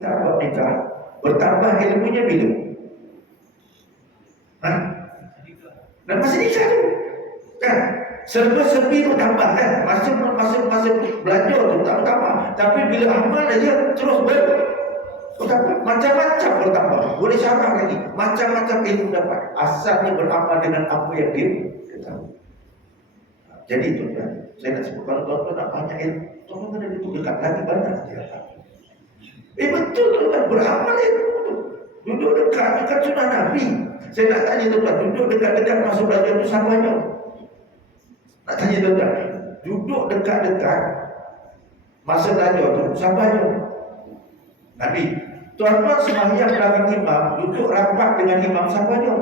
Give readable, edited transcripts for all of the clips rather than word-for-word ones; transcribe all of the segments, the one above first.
tak nikah, bertambah ilmunya bila? Ha? Dan masa nikah tu kan serba-serbi tu tambah kan, masa belajar tu tak bertambah, tapi bila amal aja terus bertambah, macam-macam bertambah, boleh syarah lagi, macam-macam ilmu dapat, asalnya beramal dengan apa yang dia tahu. Jadi tuan-tuan, saya nak sebut, kalau tuan-tuan nak banyak ilmu, tuan-tuan kena duduk dekat lagi banyak dia. Betul tuan-tuan, beramal ilmu tu, duduk dekat sunnah Nabi. Saya nak tanya tuan-tuan, duduk dekat masa belajar tu sabarnya. Nak tanya tuan-tuan, duduk dekat masa belajar tu sabarnya. Nabi, tuan-tuan sembahyang belakang imam, duduk rapat dengan imam sabarnya.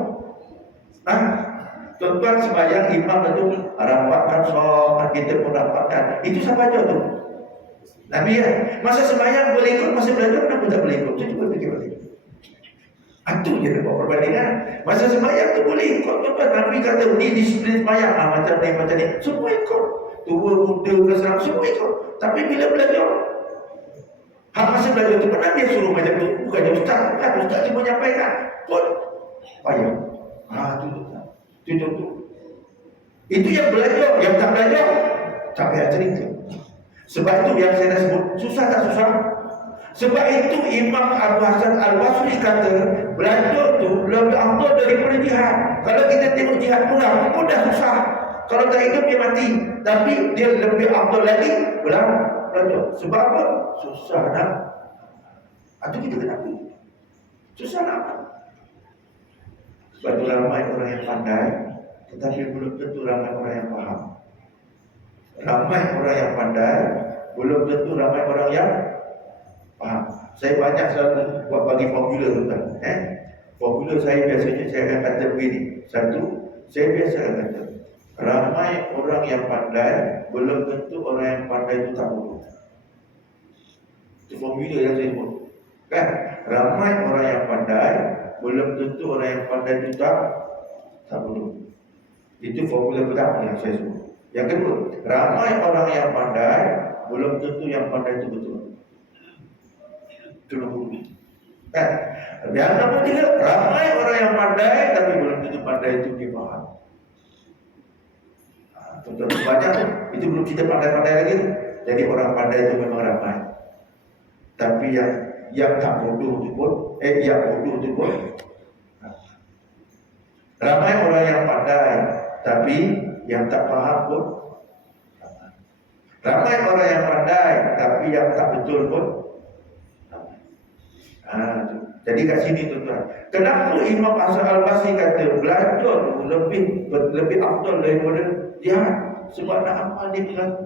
Tuan-tuan sembahyang imam itu rapatkan solat, kita pun rapatkan. Itu sabarnya tu. Nabi ya, masa sembahyang boleh ikut, masa belajar kenapa tak boleh ikut? Cuba fikir balik. Itu je dapat perbandingan. Masa sembahyang tu boleh ikut, tuan-tuan. Nabi kata ni disiplin sembahyang, macam ni, semua ikut. Tua, muda, keserang, semua ikut. Tapi bila belajar, masa belajar tu pernah dia suruh macam tu. Bukannya ustaz, kan ustaz cuma menyampaikan pun payah. Tu. Itu yang belajar, yang tak belajar tak payah cerita. Sebab itu yang saya dah sebut, susah tak susah? Sebab itu Imam Abu Hasan Al-Basri kata belajar tu lebih afdal daripada jihad. Kalau kita tengok jihad pulang pun dah susah, kalau tak hidup dia mati. Tapi dia lebih afdal lagi belajar. Sebab apa? Susah nak. Itu kita kenapa? Susah nak apa? Sebab itu ramai orang yang pandai, tetapi belum tentu ramai orang yang faham. Ramai orang yang pandai, belum tentu ramai orang yang faham. Saya banyak selalu buat bagi formula tuan. Formula saya biasanya saya akan kata begini. Satu, saya biasa akan kata ramai orang yang pandai, belum tentu orang yang pandai itu tak bodoh. Itu formula yang saya sebut. Kan? Ramai orang yang pandai, belum tentu orang yang pandai itu tak bodoh. Itu formula pertama yang saya sebut. Yang kedua, ramai orang yang pandai, belum tentu yang pandai itu betul. Itu nombor 2. Kan? Yang nombor 3, ramai orang yang pandai, tapi belum tentu pandai itu dia faham. Contoh banyak tu, itu belum kita pandai-pandai lagi. Jadi orang pandai itu memang ramai. Tapi yang tak bodoh itu pun, yang bodoh itu pun ramai orang yang pandai, tapi yang tak faham pun ramai orang yang pandai, tapi yang tak betul pun jadi kat sini tuan-tuan, kenapa Imam Hasan Al-Basri kata belajar tu lebih afdal daripada jihad? Sebab nak amal dia bilang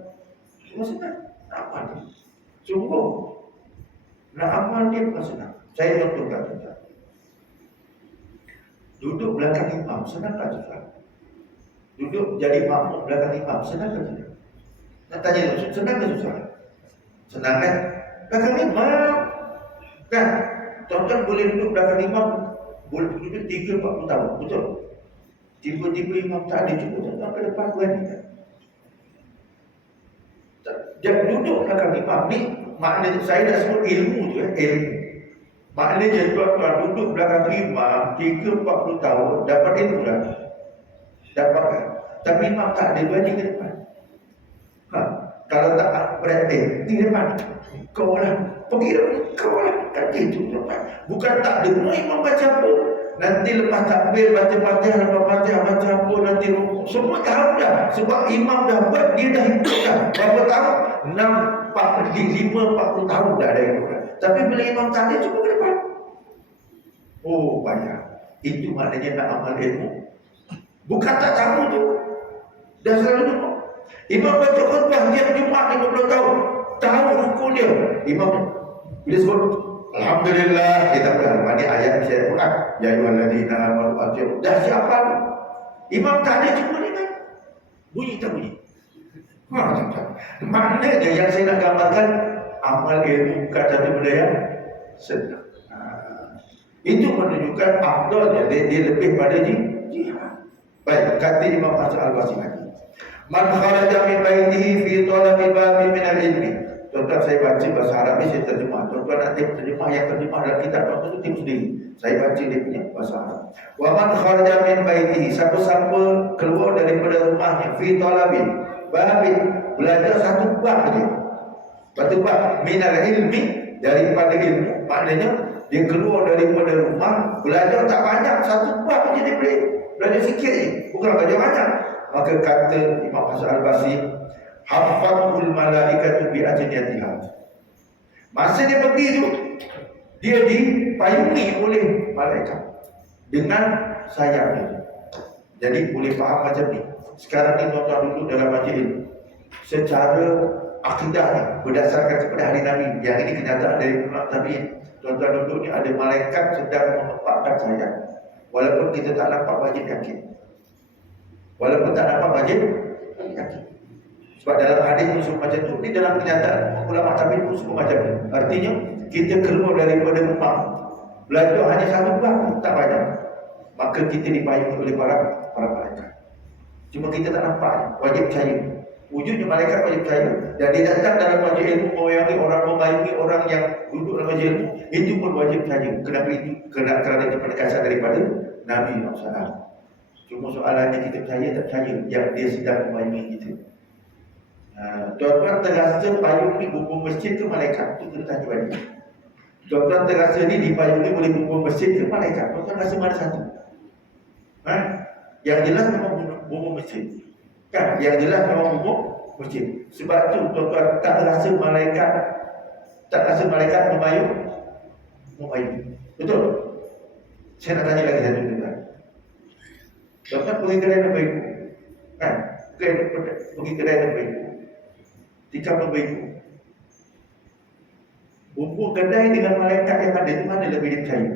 cuma senang. Nak amal dia sungguh, nak amal dia bukan senang. Saya contohkan tuan-tuan, duduk belakang imam senang tak susah? Duduk jadi makmum belakang imam senang tak susah? Nak tanya tu, senang ke susah? Senang kan? Belakang imam kan? Tuan-tuan boleh duduk belakang imam, boleh duduk 30-40 tahun, betul? Tiba-tiba imam tak ada, cuba tuan-tuan ke depan berani kan? Jangan duduk belakang imam ni, maknanya saya dah sebut ilmu tu ilmu. Maknanya tuan-tuan duduk belakang imam 30-40 tahun, dapat ilmu dah. Dapatkan. Tapi imam tak ada, berani ke depan. Kalau tak praktik, di depan. Kau lah, pergi kau lah. Kata itu tuan-tuan. Bukan tak dengar imam baca apa. Nanti lepas takbir, baca Fatihah, lepas Fatihah baca apa, nanti rukuk. Semua tahu dah. Sebab imam dah buat, dia dah hidup dah. Berapa tahun? 5-40 tahun dah ada hidup dah. Tapi bila imam tak ada, cuba ke depan. Oh, banyak. Itu maknanya nak amal ilmu. Bukan tak tahu tu. Dah selalu dengar. Imam baca khutbah tiap Jumaat 50 tahun. Tahu rukun dia. Imam bila sebut alhamdulillah, kita berapa ni ayat saya Quran. Ya ayyuhallazina amanu atii'u. Dah siapa? Imam tak ada, cuba ni kan. Bunyi tak bunyi? Maknanya yang saya nak gambarkan, amal ilmu bukan satu benda yang senang. Itu menunjukkan afdalnya dia lebih pada jihad. Baik, kata Imam Hasan Al-Basri lagi. Man kharaja min baitihi fi talabi babin min al-ilmi Tuan-tuan, saya baca bahasa Arab ni, saya terjemah. Tuan-tuan nak tengok terjemah yang terjemah dalam kitab, tuan-tuan tu tengok sendiri. Saya baca dia punya bahasa Arab. Wa man kharaja min baitihi, siapa-siapa keluar daripada rumahnya fi talabin babin, belajar satu bab saja. Satu bab minal ilmi, daripada ilmu. Maknanya dia keluar daripada rumah, belajar tak banyak, satu bab saja dia boleh belajar sikit je, bukan belajar banyak. Maka kata Imam Hasan Al-Basri, hafatul malaikatu bi ajniyatiha. Masa dia pergi tu, dia dipayungi oleh malaikat dengan sayapnya. Jadi boleh faham macam ni. Sekarang ni tuan-tuan duduk dalam majlis, secara akidahnya berdasarkan kepada hari Nabi, yang ini kenyataan dari ulama tabi'in. Tuan-tuan duduk ni ada malaikat sedang mengepakkan sayap. Walaupun kita tak nampak, wajib yakin. Walaupun tak nampak, wajib yakin. Sebab dalam hadis pun semua macam tu. Ni dalam kenyataan ulama tabi'in pun semua macam ni. Artinya kita keluar daripada rumah, belajar hanya satu bab, tak banyak, maka kita dipayungi oleh para malaikat. Cuma kita tak nampak, wajib percaya. Wujudnya malaikat wajib percaya. Dan dia datang dalam majlis ilmu, memayungi orang yang duduk dalam majlis ilmu, itu pun wajib percaya. Kenapa itu? Kerana itu penegasan daripada Nabi SAW. Cuma soalannya kita percaya tak percaya yang dia sedang memayungi kita. Tuan-tuan terasa payung ni bumbung masjid ke malaikat? Itu kita tanya balik. Tuan-tuan terasa ni dipayungi oleh bumbung masjid ke malaikat? Tuan-tuan rasa mana satu? Yang jelas memang bumbung masjid. Kan? Yang jelas memang bumbung masjid. Sebab tu tuan-tuan tak rasa malaikat memayung. Betul? Saya nak tanya lagi satu tuan. Tuan-tuan pergi kedai nombaiku. Kan? Pergi kedai nombaiku. Tikam nombaiku. Bumbung kedai dengan malaikat yang ada itu mana lebih dipercaya?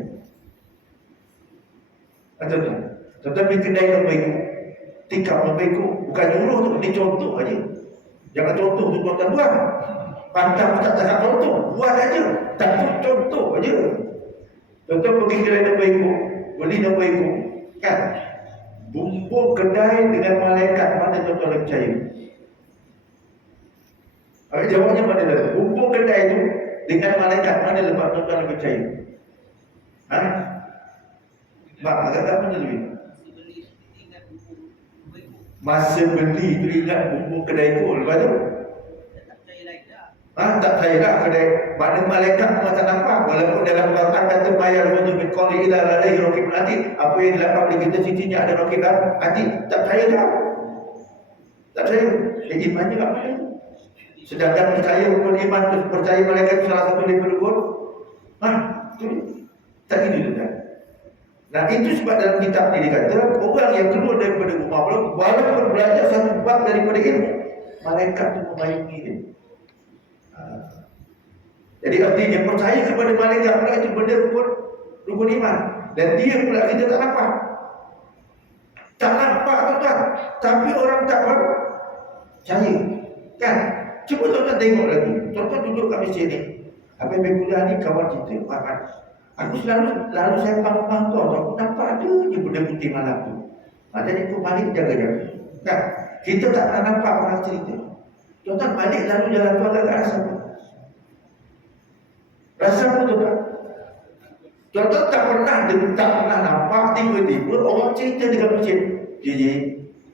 Betul tak? Tetapi kedai nombaiku, tikam nombaiku, bukan nyuruh tu, ni contoh aja. Jangan contoh tu tuan-tuan buat. Pantang tak cakap contoh, buat aja. Tak tu contoh aja. Tuan-tuan pergi kedai nombaiku, beli nombaiku, kan? Bumbung kedai dengan malaikat, mana tuan-tuan lebih percaya? Jawabnya mana dah? Bumbung kedai itu dengan malaikat, mana lepas tuan-tuan lebih percaya? Mak, agak-agak mana lebih? Masa beli tu ingat bumbung kedai itu. Lepas tu? Tak percaya dah kedai. Mana malaikat memang tak nampak. Walaupun dalam Quran kata mayal wajib min qawli ila ladai raqib atid. Apa yang dilakukan oleh kita sisinya ada raqib atid. Tak percaya dah. Tak percaya. Imannya tak percaya. Sedangkan percaya rukun iman tu, percaya malaikat salah satu daripada rukun. Tak gitu kan? Nah itu sebab dalam kitab ni dikata orang yang keluar daripada rumah walaupun belajar satu bab daripada ilmu, malaikat tu memayungi dia. Jadi artinya percaya kepada malaikat pula itu benda rukun iman. Dan dia pula kita tak nampak. Tak nampak tuan-tuan. Tapi orang tak percaya. Kan? Cuba tuan-tuan tengok lagi. Tuan-tuan duduk kat masjid ni. Habis kuliah ni kawan kita, Muhammad. Aku selalu saya pantau. Aku nampak ada je benda putih malam tu. Jadi aku balik jaga-jaga. Kan? Kita tak pernah nampak orang cerita. Tuan-tuan balik lalu jalan tu agak rasa apa? Rasa apa tuan-tuan? Tuan-tuan tak pernah nampak tiba-tiba orang cerita dekat masjid. Jadi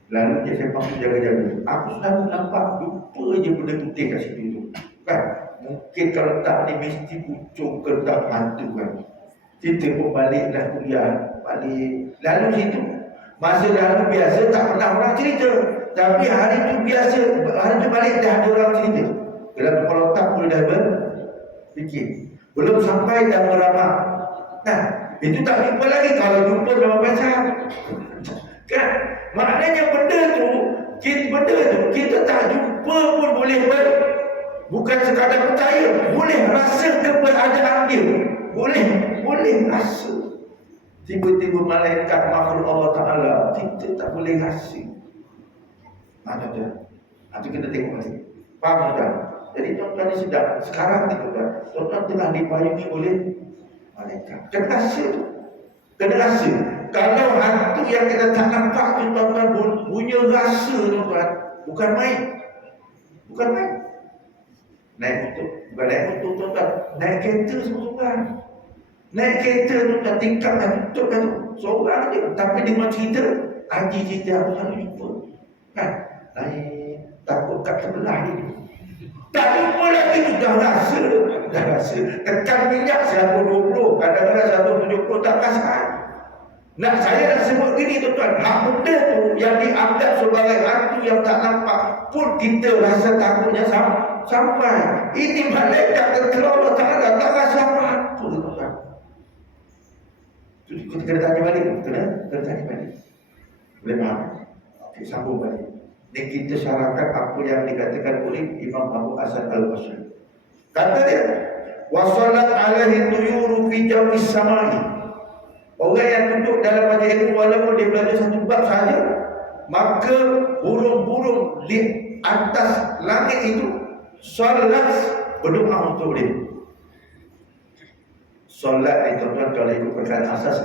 lalu dia sempang jaga-jaga. Aku selalu nampak lupa je benda putih kat situ tu. Kan? Mungkin kalau tak ni mesti pucuk kentak hantu kan. Kita pun balik dah kuliah, balik. Lalu situ, masa lalu biasa tak pernah orang cerita. Tapi hari tu biasa, hari tu balik dah ada orang cerita. Dalam kepala otak pun dah berfikir. Belum sampai dah meramak. Nah, itu tak jumpa lagi. Kalau jumpa dalam pasal. Kan? Maknanya benda tu kita tak jumpa pun boleh bukan sekadar percaya, boleh rasa keberadaan dia. Boleh rasa. Tiba-tiba malaikat makhluk Allah Ta'ala, kita tak boleh rasa. Itu kita tengok lagi. Faham tak? Jadi tuan-tuan ni sedang, sekarang ni tuan-tuan tengah dipayungi oleh malaikat. Kena rasa tu. Kena rasa. Kalau hantu yang kita tak nampak tu tuan-tuan punya rasa tuan-tuan, bukan main. Naik motor, bukan naik motor tuan-tuan, naik kereta seorang. Naik kereta tuan-tuan, tingkap kan tutup kan tu, seorang je. Tapi dengan cerita, haji cerita aku selalu jumpa. Kan? Naik, takut kat sebelah ni. Tak jumpa lagi tu, dah rasa. Tekan minyak 120, kadang-kadang 170, tak kasar. Nak saya dah sebut gini tuan-tuan, hak benda tu yang dianggap sebagai hantu yang tak nampak pun kita rasa takutnya sampai. Ini malaikat kata Allah Ta'ala tak rasa apa-apa tuan-tuan. Kita kena tanya balik, kena tanya balik. Boleh faham? Okey, sambung balik. Ini kita syarahkan apa yang dikatakan oleh Imam Abu Hasan Al-Basri. Kata dia, wasallat alaihi tuyuru fi jawis samai. Orang yang duduk dalam majlis ilmu walaupun dia belajar satu bab saja, maka burung-burung di atas langit itu solat berdoa untuk dia. Solat ni tuan-tuan kalau ikut perkataan asas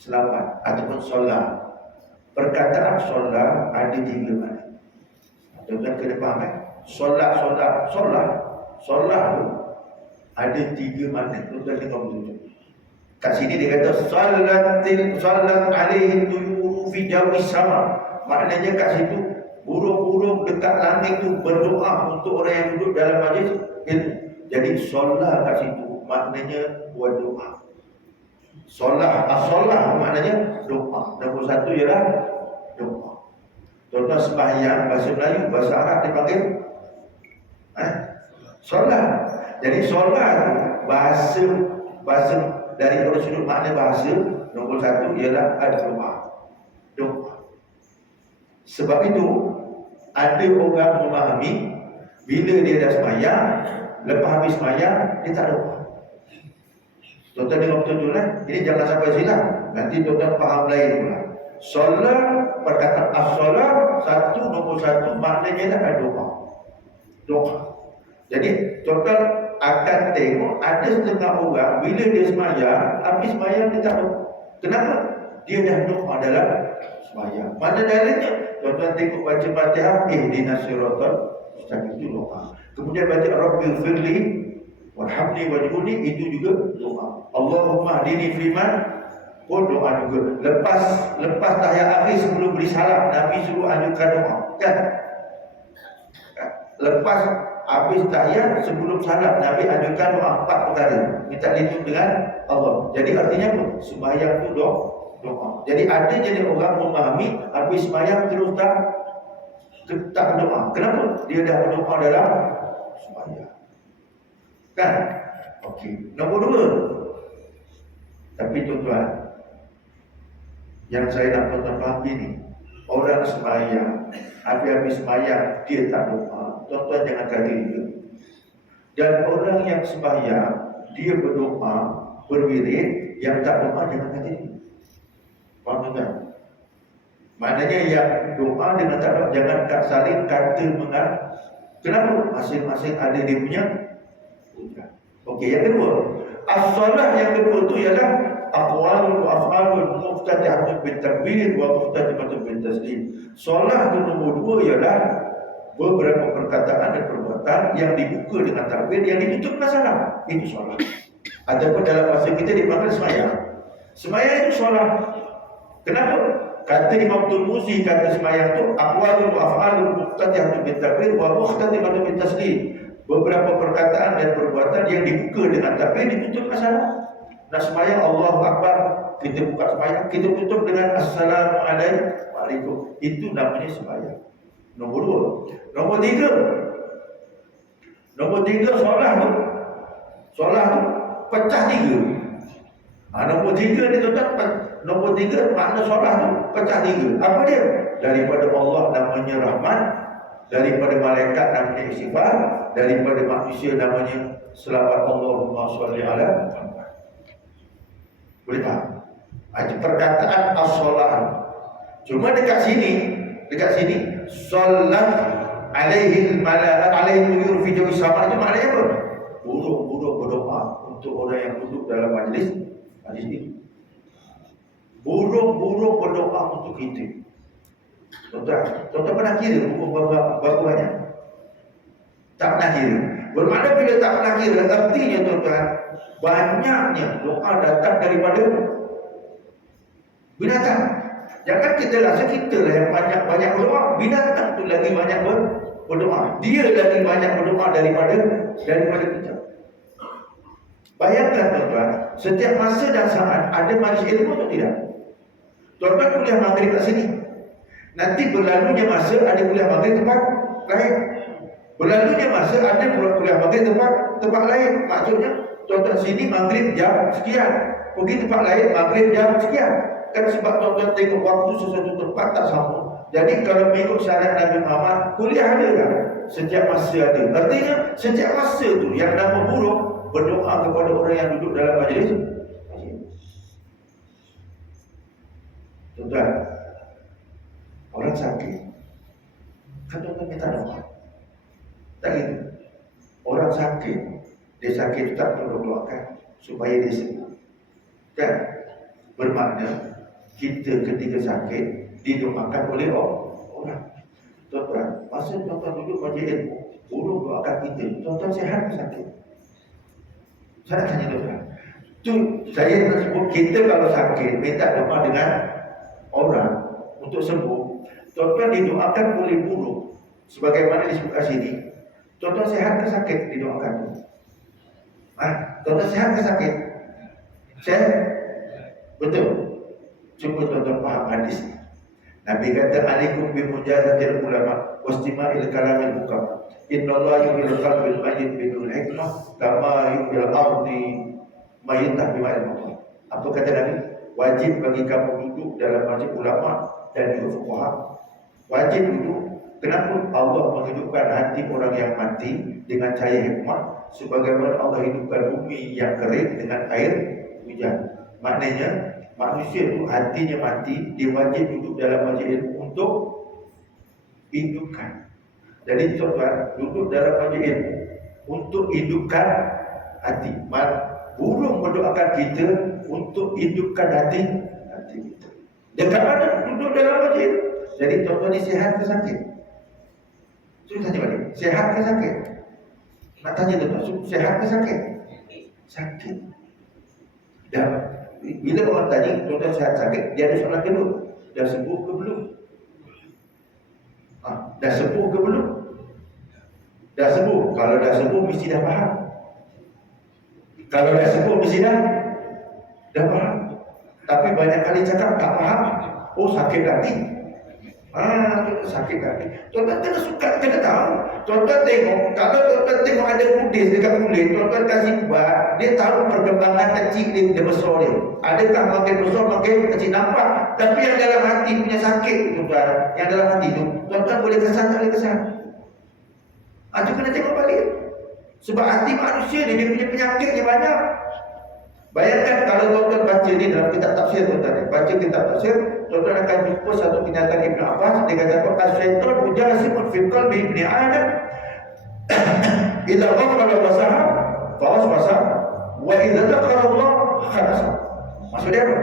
selamat ataupun solat. Perkataan solat ada 3 makna. Tuan-tuan kena faham Solat tu ada 3 makna. Tuan-tuan kena betul. Kat sini dia kata salat alaihi tuyuru fi jawis sama. Maknanya kat situ burung-burung dekat langit tu berdoa untuk orang yang duduk dalam majlis ilmu. Jadi solat kat situ maknanya buat doa. Solat, as-solat maknanya doa. Nombor 1 ialah doa. Tuan-tuan sembahyang bahasa Melayu, bahasa Arab dipanggil solat. Jadi solat tu bahasa dari sudut makna bahasa, nombor 1 ialah doa. Sebab itu ada orang memahami bila dia dah sembahyang, lepas habis sembahyang dia tak doa. Tuan-tuan dengar betul-betul ini jangan sampai silap. Nanti tuan-tuan faham lain pula. Solat, perkataan as-solat, nombor 1 maknanya adalah doa. Jadi tuan-tuan akan tengok ada setengah orang bila dia sembahyang, habis sembahyang dia tak doa. Kenapa? Dia dah doa dalam sembahyang. Mana dalilnya? Tuan-tuan tengok baca Fatihah, ihdinas siratal mustaqim, itu doa. Kemudian baca Rabbighfirli warhamni waj'alni, itu juga doa. Allahumma hdini fiman, pun doa juga. Lepas tahiyat akhir sebelum beri salam, Nabi suruh anjurkan doa. Kan? Lepas habis tahiyat sebelum salat, Nabi anjurkan doa 4 perkara. Minta lindung dengan Allah. Jadi artinya apa? Sembahyang tu doa. Jadi ada jadi orang memahami habis sembahyang terus tak berdoa. Kenapa? Dia dah berdoa dalam sembahyang. Kan? Okey. Nombor 2. Tapi tuan-tuan, yang saya nak tuan-tuan faham ni, orang sembahyang, habis sembahyang dia tak doa, tuan-tuan jangan kata dia. Dan orang yang sembahyang dia berdoa, berwirid, yang tak doa jangan kata dia. Faham tuan-tuan? Maknanya yang doa dengan tak doa jangan saling kata mengarang. Kenapa? Masing-masing ada dia punya. Okey, yang kedua, as-salah yang kedua tu ialah aqwalun wa af'alun muftatihatun bil takbir wa muftatihatun bil taslim. Solat tu nombor 2 ialah beberapa perkataan dan perbuatan yang dibuka dengan takbir, yang ditutup dengan salam. Itu solat. Ataupun dalam bahasa kita dipanggil sembahyang. Sembahyang itu solat. Kenapa? Kata Imam Tirmizi kata sembahyang tu aqwalun wa af'alun muftatihatun bil takbir wa muftatihatun bil taslim. Beberapa perkataan dan perbuatan yang dibuka dengan takbir, ditutup dengan salam. Nak sembahyang Allahu Akbar, kita buka sembahyang, kita tutup dengan Assalamualaikum. Itu namanya sembahyang. Nombor 2. Nombor 3 solat tu pecah 3. Nombor 3 ni tuan-tuan, nombor 3 makna solat tu pecah 3. Apa dia? Daripada Allah namanya rahmat, daripada malaikat namanya istighfar, daripada manusia namanya selawat Allahumma sholli ala Muhammad. Boleh tak? Itu perkataan as-solat. Cuma dekat sini solat alaihi tuyur fi jawi sama, itu maknanya apa? Burung-burung berdoa untuk orang yang duduk dalam majlis ini. Burung-burung berdoa untuk kita. Tuan-tuan pernah kira burung berapa banyak? Tak pernah kira. Bermakna bila tak pernah kira, artinya tuan-tuan, banyaknya doa datang daripada binatang. Jangan kita rasa kita lah yang banyak berdoa. Binatang tu lagi banyak berdoa. Dia lagi banyak berdoa daripada kita. Bayangkan tuan-tuan, setiap masa dan saat ada majlis ilmu atau tidak? Tuan-tuan kuliah maghrib kat sini. Nanti berlalunya masa ada kuliah maghrib tempat lain. Berlalunya masa ada kuliah maghrib tempat lain. Maksudnya tuan-tuan sini maghrib jam sekian, pergi tempat lain maghrib jam sekian. Kan sebab tuan-tuan tengok waktu sesuatu tempat tak sama. Jadi kalau mengikut syarat Nabi Muhammad, kuliah ada kan? Setiap masa ada. Artinya setiap masa tu yang nama buruk berdoa kepada orang yang duduk dalam majlis. Tuan-tuan, orang sakit kan tuan-tuan minta doa. Tak gitu. Orang sakit, dia sakit tak perlu doakan supaya dia sembuh. Kan? Bermakna kita ketika sakit didoakan oleh orang. Tuan-tuan, masa tuan-tuan duduk majlis ilmu, burung doakan kita. Tuan-tuan sihat ke sakit? Saya tanya tuan-tuan. Tu saya nak sebut, kita kalau sakit minta doa dengan orang untuk sembuh. Tuan-tuan didoakan oleh burung. Sebagaimana disebutkan sini. Tuan-tuan sihat ke sakit didoakan? Tuan-tuan sihat ke sakit? Sihat? Betul. Cuba tuan-tuan faham hadis ni. Nabi kata alaikum bi mujazatil ulama wastima'il kalamil hukam. Innallaha yuhil qalbil mayyit bidul hikmah kama yuhil ardi mayyitah bima'il hukam. Apa kata Nabi? Wajib bagi kamu duduk dalam majlis ulama dan juga fuqaha. Wajib duduk. Kenapa Allah menghidupkan hati orang yang mati dengan cahaya hikmah, sebagaimana Allah hidupkan bumi yang kering dengan air hujan. Maknanya manusia itu hatinya mati, dia wajib duduk dalam majlis ilmu untuk hidupkan. Jadi tuan-tuan, duduk dalam majlis ilmu untuk hidupkan hati. Burung mendoakan kita untuk hidupkan hati kita. Dekat mana duduk dalam majlis? Jadi tuan-tuan ni sihat ke sakit? Saya tanya balik, sihat ke sakit? Nak tanya tuan-tuan, sihat ke sakit? Sakit. Dan bila orang tanya tuan-tuan sihat sakit, dia ada soalan kedua. Dah sembuh ke belum? Dah sembuh ke belum? Dah sembuh. Kalau dah sembuh mesti dah faham. Kalau dah sembuh mesti dah faham. Tapi banyak kali cakap tak faham. Oh sakit hati. Sakit hati. Tuan-tuan kena tahu. Tuan-tuan tengok, kalau tuan-tuan tengok ada kudis dekat kulit, tuan-tuan kasih ubat, dia tahu perkembangan kecil dia besar dia. Adakah makin besar makin kecil, nampak. Tapi yang dalam hati punya sakit tuan-tuan, yang dalam hati tu, tuan-tuan boleh kesan tak boleh kesan. Itu kena tengok balik. Sebab hati manusia dia punya penyakitnya banyak. Bayangkan kalau tuan-tuan baca ni dalam kitab tafsir tuan-tuan, baca kitab tafsir, tuan-tuan akan jumpa satu kenyataan Ibn Abbas. Dia kata apa? As-syaitan mujasimun fi qalbi ibni Adam. Idza ghafala wasaha fawaswasa wa idza dzakara Allah khalasa. Maksudnya apa?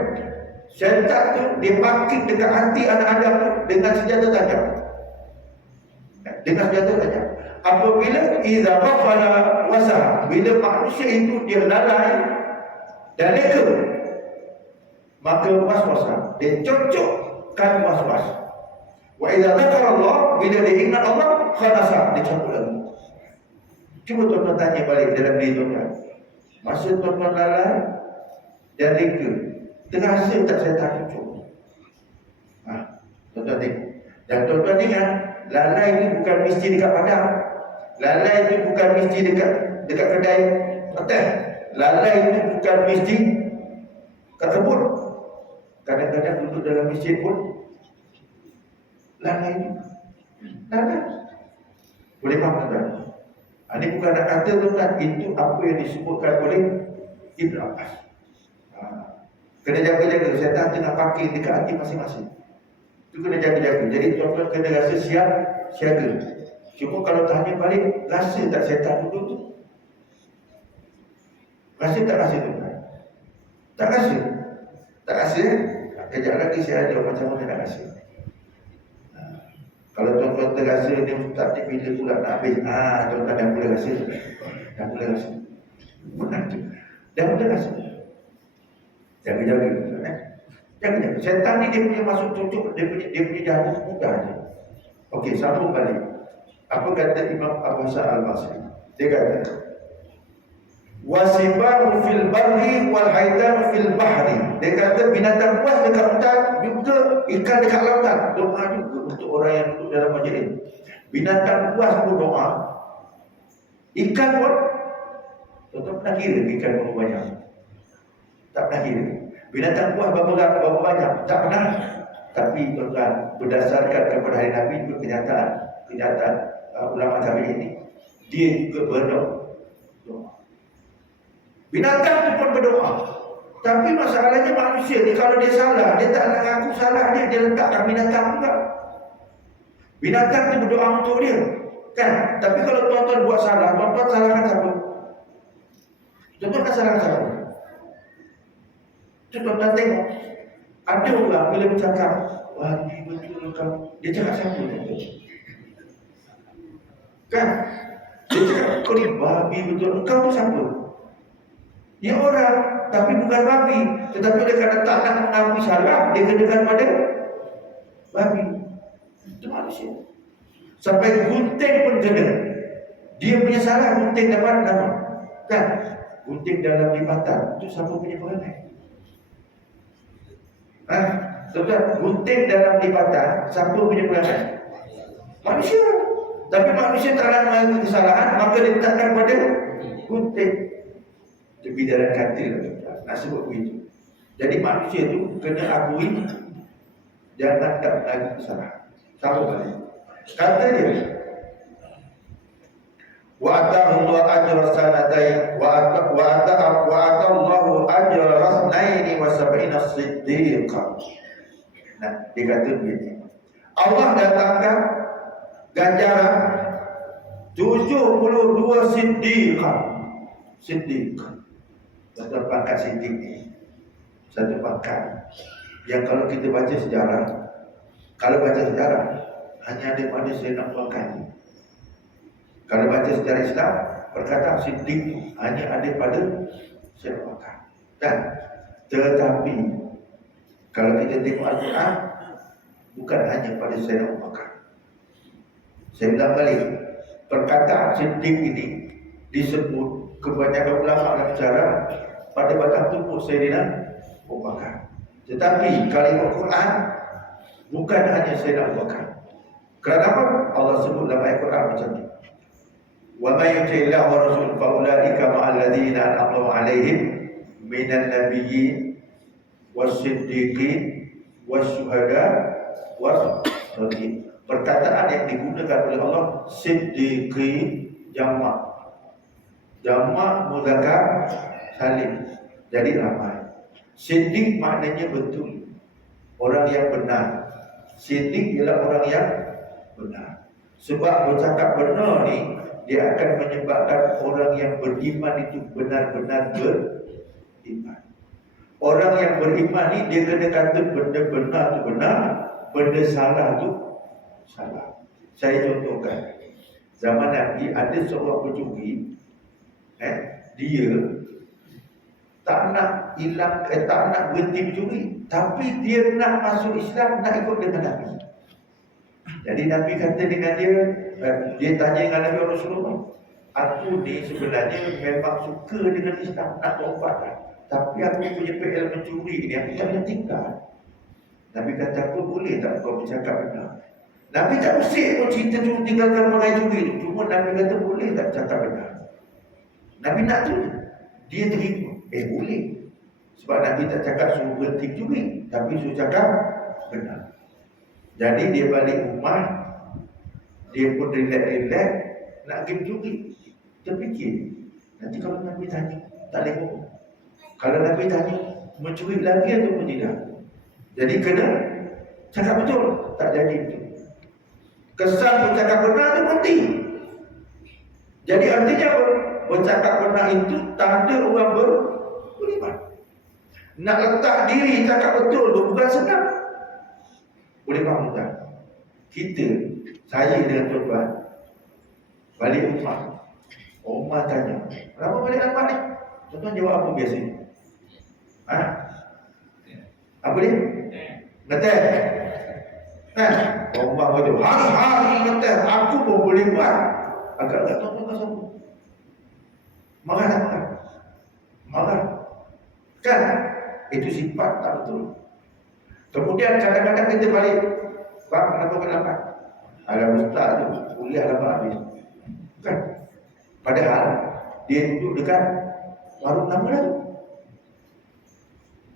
Syaitan tu dia pakik dekat hati anak Adam tu dengan senjata tajam. Dengan senjata tajam. Apabila idza ghafala wasaha, bila manusia itu dia lalai dan leka, maka waswasa, dia cocokkan waswas. Wa idza dzakara Allah, bila dia ingat Allah, khalasa, dia cabut lagi. Cuba tuan-tuan tanya balik dalam diri tuan-tuan. Masa tuan-tuan lalai dan leka, terasa tak saya tak cocok? Tuan-tuan tengok. Dan tuan-tuan ingat, lalai itu bukan mesti dekat padang. Lalai itu bukan mesti dekat kedai hotel. Lalai itu bukan mesti kat kebun. Kadang-kadang duduk dalam masjid pun lalai itu. Lalai. Boleh faham tuan-tuan? Ini bukan nak kata tuan-tuan, itu apa yang disebutkan oleh Ibn Abbas. Kena jaga-jaga. Syaitan tengah pakai dekat hati masing-masing. Itu kena jaga-jaga. Jadi tuan-tuan kena rasa siaga. Cuma kalau tanya balik, rasa tak syaitan duduk tu? Rasa tak rasa tuan-tuan? Tak rasa? Tak rasa? Kejap lagi saya ajar macam mana nak rasa. Kalau tuan-tuan terasa ni ustaz ni bila pula nak habis, tuan-tuan dah mula rasa. Dah mula rasa. Benar tu. Dah mula rasa. Jaga-jaga tuan eh. Jaga-jaga. Syaitan ni dia punya masuk cucuk, dia punya jahat mudah je. Okey, sambung balik. Apa kata Imam Abu Hasan Al-Basri? Dia kata, wasibahu fil barri wal haitan fil bahri. Dia kata binatang buas dekat hutan, juga ikan dekat lautan. Doa juga untuk orang yang duduk dalam majlis. Binatang buas pun doa. Ikan pun, tuan-tuan pernah kira ikan berapa banyak? Tak pernah kira. Binatang buas berapa banyak? Tak pernah. Tapi tuan-tuan, berdasarkan kepada hari Nabi juga kenyataan ulama tabi'in ini, dia juga berdoa. Binatang tu pun berdoa. Tapi masalahnya manusia ni, kalau dia salah, dia tak nak ngaku salah dia letakkan binatang juga. Binatang tu berdoa untuk dia, kan? Tapi kalau tuan-tuan buat salah, tuan-tuan salahkan siapa? Tuan-tuan kan salahkan siapa? Tuan-tuan tengok, ada orang bila bercakap, wah ni betul kau, dia cakap siapa? Kan? Dia cakap, kau ni babi betul, kau tu siapa? Dia orang, tapi bukan babi. Tetapi dia kata tak nak mengakui salah, dia kenakan pada babi. Itu manusia. Sampai gunting pun kena. Dia punya salah, gunting dapat nama. Kan? Gunting dalam lipatan. Itu siapa punya perangai? Tuan-tuan, gunting dalam lipatan, siapa punya perangai? Manusia. Tapi manusia tak nak mengakui kesalahan, maka dia letakkan pada gunting. Tepi dalam katil, nak sebut begitu. Jadi manusia tu kena akui, jangan tak lagi kesalahan. Sama balik. Kata dia, wa atahullahu ajra sanatain wa atahullahu ajra rasnaini wa sab'ina siddiqan. Nah, dia kata begini. Allah datangkan ganjaran 72 siddiqan. Siddiq. Satu pangkat siddiq ni, satu pangkat yang kalau kita baca sejarah, hanya ada pada Sayyidina Abu Bakar. Kalau baca sejarah Islam, perkataan siddiq hanya ada pada Sayyidina Abu Bakar. Dan tetapi kalau kita tengok Al-Quran, bukan hanya pada Sayyidina Abu Bakar. Saya bilang balik, perkataan siddiq ini disebut kebanyakan ulama dalam sejarah pada batang tubuh Sayyidina Abu Bakar. Tetapi kalau ikut Quran, bukan hanya Sayyidina Abu Bakar. Kenapa Allah sebut dalam ayat Quran macam ni? Wa may yuti'illah wa rasul fa ulaika ma'al ladzina an'ama 'alaihim minan nabiyyin was-siddiqin was-syuhada was-shalihin. Perkataan yang digunakan oleh Allah siddiqin jamak muzakkar salim, jadi ramai. Siddiq maknanya betul, orang yang benar. Siddiq ialah orang yang benar. Sebab bercakap benar ni, dia akan menyebabkan orang yang beriman itu benar-benar beriman. Orang yang beriman ni, dia kena kata benda benar tu benar, benda salah tu salah. Saya contohkan, zaman Nabi ada seorang pencuri, dia tak nak hilang, tak nak berhenti mencuri, tapi dia nak masuk Islam, nak ikut dengan Nabi. Jadi Nabi kata dengan dia tanya dengan Nabi Rasulullah, aku ni sebenarnya memang suka dengan Islam, nak taubat kan? Tapi aku punya PL mencuri ni, aku tak boleh tinggal. Nabi kata, apa boleh tak kau bercakap benar? Nabi tak usik pun cerita tu tinggalkan orang curi. Cuma Nabi kata boleh tak cakap benar? Nabi nak tu, dia terima. Boleh. Sebab Nabi tak cakap suruh berhenti curi, tapi suruh cakap benar. Jadi dia balik rumah, dia pun relax nak pergi curi. Terfikir, nanti kalau Nabi tanya, tak boleh bohong. Kalau Nabi tanya, mencuri lagi atau tidak? Jadi kena cakap betul, tak jadi betul. Kesan bercakap benar itu penting. Jadi artinya apa? Bercakap benar itu tanda orang beriman. Nak letak diri cakap betul itu bukan senang. Boleh faham tak? Kita Saya dengan tuan balik rumah. Omah tanya, kenapa balik lambat ni? Tuan jawab apa biasanya? Ha? Apa dia? Ngetel. Omah kata, hari-hari ngetel. Aku pun boleh buat. Agak-agak tuan kau sambung. Marah tak marah? Marah. Kan? Itu sifat tak betul. Kemudian kadang-kadang kita balik, Pak, kenapa balik lambat? Ada ustaz tu, kuliah lambat habis. Kan? Padahal dia duduk dekat warung nama tu.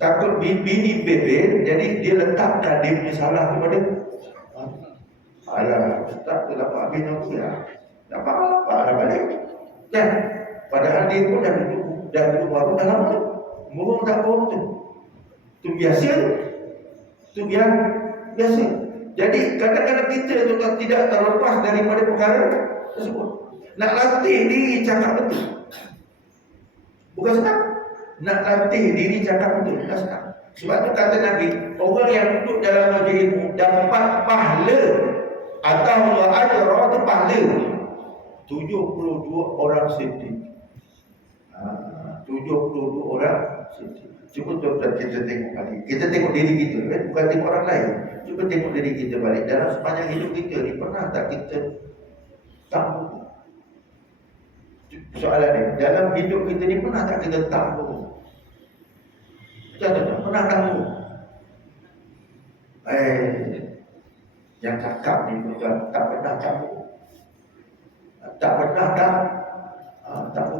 Takut bini bebel, jadi dia letakkan dia punya salah kepada alah, ustaz tu lambat habis aku ya. Tak apa-apa lah balik. Kan? Padahal dia pun dah duduk warung dah lama tu. Bohong tak bohong tu. Tu biasa tu. Tu biasa. Jadi kadang-kadang kita tu tidak terlepas daripada perkara tersebut. Nak latih diri cakap betul. Bukan senang. Nak latih diri cakap betul. Bukan senang. Sebab tu kata Nabi, orang yang duduk dalam majlis ilmu dapat pahala atau ajra tu pahala 72 orang siddiq. 72 orang siddiq. Cuba tuan-tuan kita tengok balik. Kita tengok diri kita, kan? Bukan tengok orang lain. Cuba tengok diri kita balik. Dalam sepanjang hidup kita ni, pernah tak kita tahu? Soalan ni, dalam hidup kita ni pernah tak kita tahu? Contoh, pernah tahu? Yang cakap ni tuan, tak pernah tahu. Tak pernah tahu.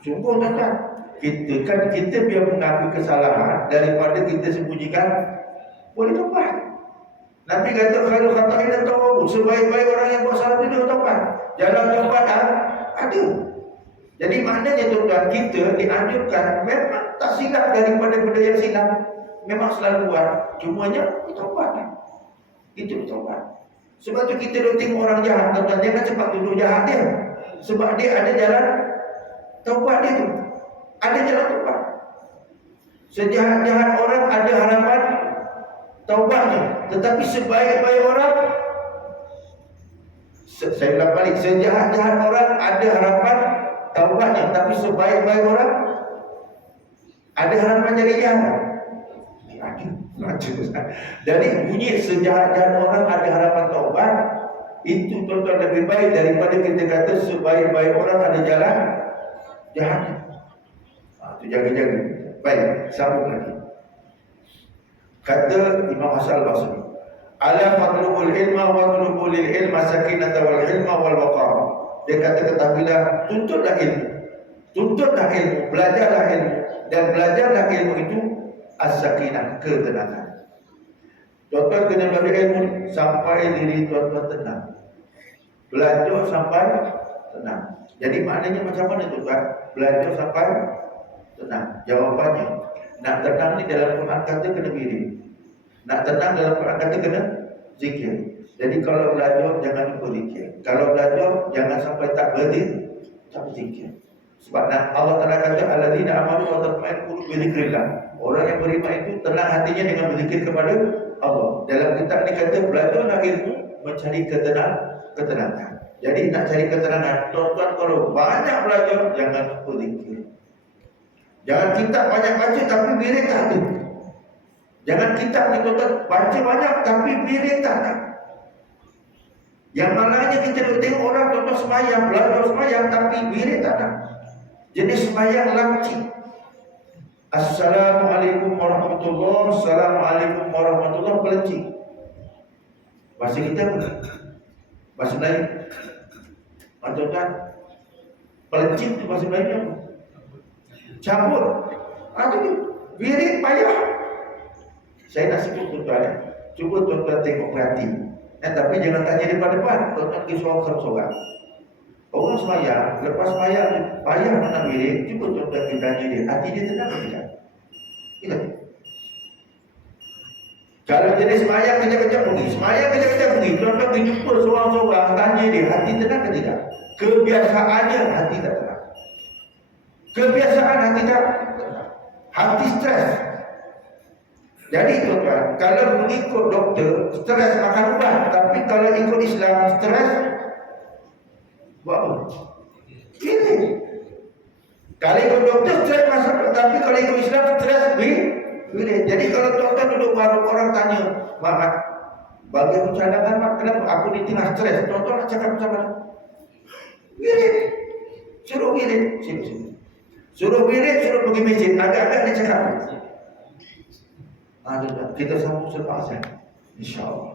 Sungguh tuan-tuan. Kita biar mengakui kesalahan daripada kita sembunyikan, boleh tobat. Nabi kata kalau khata'ina tawabun, sebaik-baik orang yang buat salah itu tobat. Jalan tobat ada. Jadi maknanya tuan-tuan, kita dianjurkan memang tak silap daripada benda yang silap. Memang selalu buat, cumanya tobat. Itu tobat. Sebab tu kita duk tengok orang jahat, tuan-tuan, jangan cepat tuduh jahat dia. Sebab dia ada jalan taubat dia tu. Ada jalan taubat. Sejahat-jahat orang ada harapan taubatnya. Tetapi sebaik-baik orang, saya ulang balik, sejahat-jahat orang ada harapan taubatnya. Tapi sebaik-baik orang ada harapan jadi jahat. Dari bunyi sejahat-jahat orang ada harapan taubat, itu tuan-tuan lebih baik daripada kita kata sebaik-baik orang ada jalan jahat. Itu jaga-jaga. Baik, sambung lagi. Kata Imam Hasan al-Basri, ala fatlubul ilma wa tlubul ilma sakinata wal ilma wal waqar. Dia kata ketahuilah, tuntutlah ilmu. Tuntutlah ilmu, belajarlah ilmu, dan belajarlah ilmu itu as-sakinah, ketenangan. Tuan-tuan kena belajar ilmu sampai diri tuan-tuan tenang. Belajar sampai tenang. Jadi maknanya macam mana tuan-tuan? Belajar sampai tenang. Jawapannya, nak tenang ni dalam Quran kata kena wirid. Nak tenang dalam Quran kata kena zikir. Jadi kalau belajar jangan lupa zikir. Kalau belajar jangan sampai tak berdiri, tak berzikir. Sebab Allah Taala kata alladzina amanu wa tatma'innu qulubuhum bi dzikrillah. Orang yang beriman itu tenang hatinya dengan berzikir kepada Allah. Dalam kitab ni kata belajarlah ilmu mencari ketenangan. Jadi nak cari ketenangan, tuan-tuan kalau banyak belajar jangan lupa zikir. Jangan kitab banyak baca tapi wirid tak ada. Jangan kitab ni tuan-tuan baca banyak tapi wirid tak ada. Yang malangnya kita tengok orang tuan-tuan sembahyang, belajar sembahyang tapi wirid tak ada. Jenis sembahyang lamci. Assalamualaikum warahmatullahi, Assalamualaikum warahmatullahi, pelenci. Bahasa kita apa? Bahasa Melayu. Tuan-tuan, pelenci itu bahasa Melayu apa? Cabut. Itu wirid payah. Saya nak sebut tuan-tuan. Cuba tuan-tuan tengok perhati. Tapi jangan tanya depan-depan. Tuan-tuan pergi sorang-sorang. Orang sembahyang, lepas sembahyang payah nak wirid, cuba tuan-tuan kita tanya dia, hati dia tenang atau tidak? Kita. Kalau jenis sembahyang kejap-kejap pergi, sembahyang kejap-kejap pergi, tuan-tuan pergi jumpa sorang-sorang, tanya dia, hati tenang atau tidak? Kebiasaannya hati tak tenang. Kebiasaan hati tak tenang. Hati stres. Jadi tuan-tuan, kalau mengikut doktor, stres makan ubat. Tapi kalau ikut Islam, stres buat apa? Ini. Kalau ikut doktor, stres masak. Tapi kalau ikut Islam, stres pilih. Jadi kalau tuan-tuan duduk baru orang tanya, Mak, bagi aku cadangan, Mak, kenapa aku di tengah stres? Tuan-tuan cakap macam mana? Pilih. Suruh pilih. Sini. Suruh pilih, suruh pergi masjid. Agak-agak dia cakap. Kita sambung selepas ya, InsyaAllah.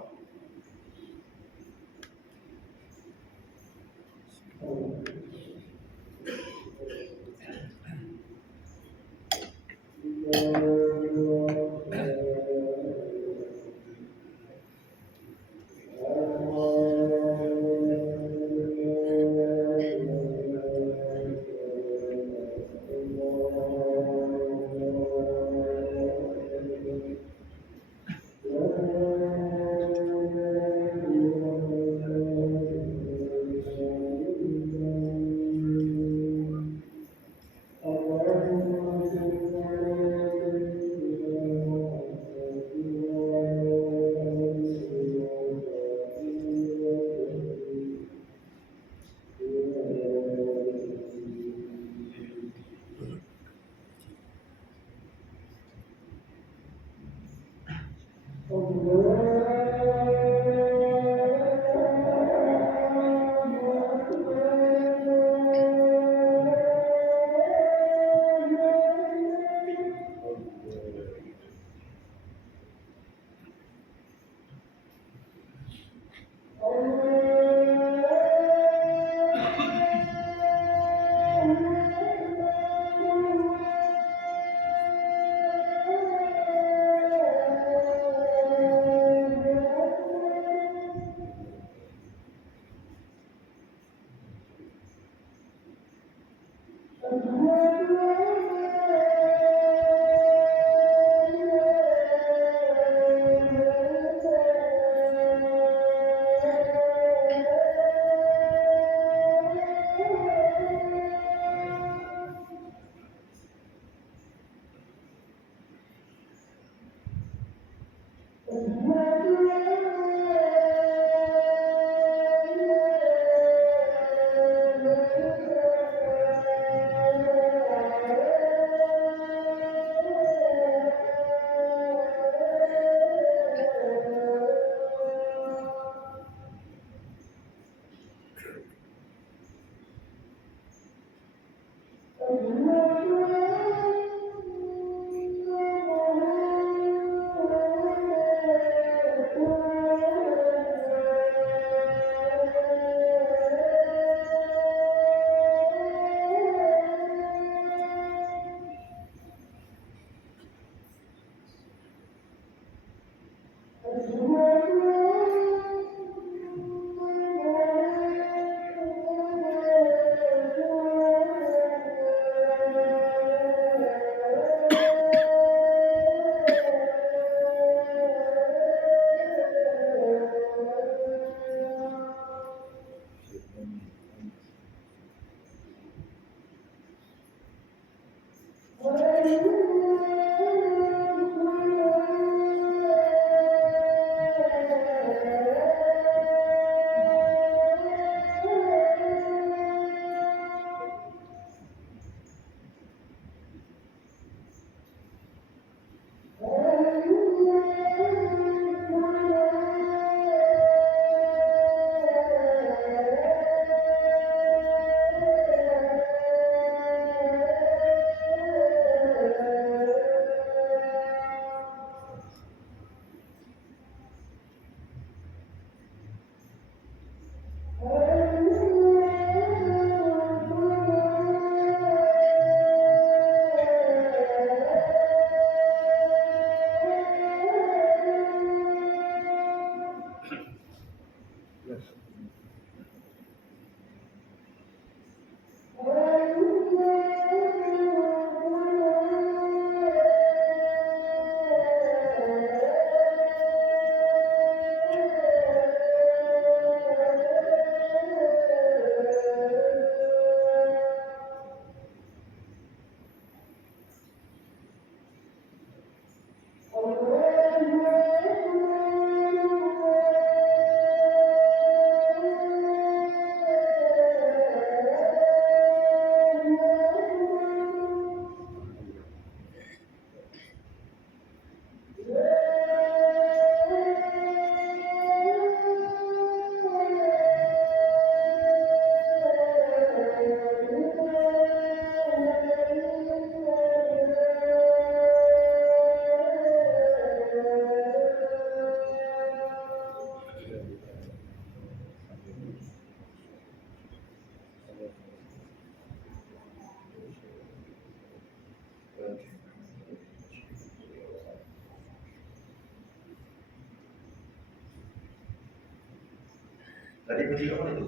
Tadi berhenti kat mana tu?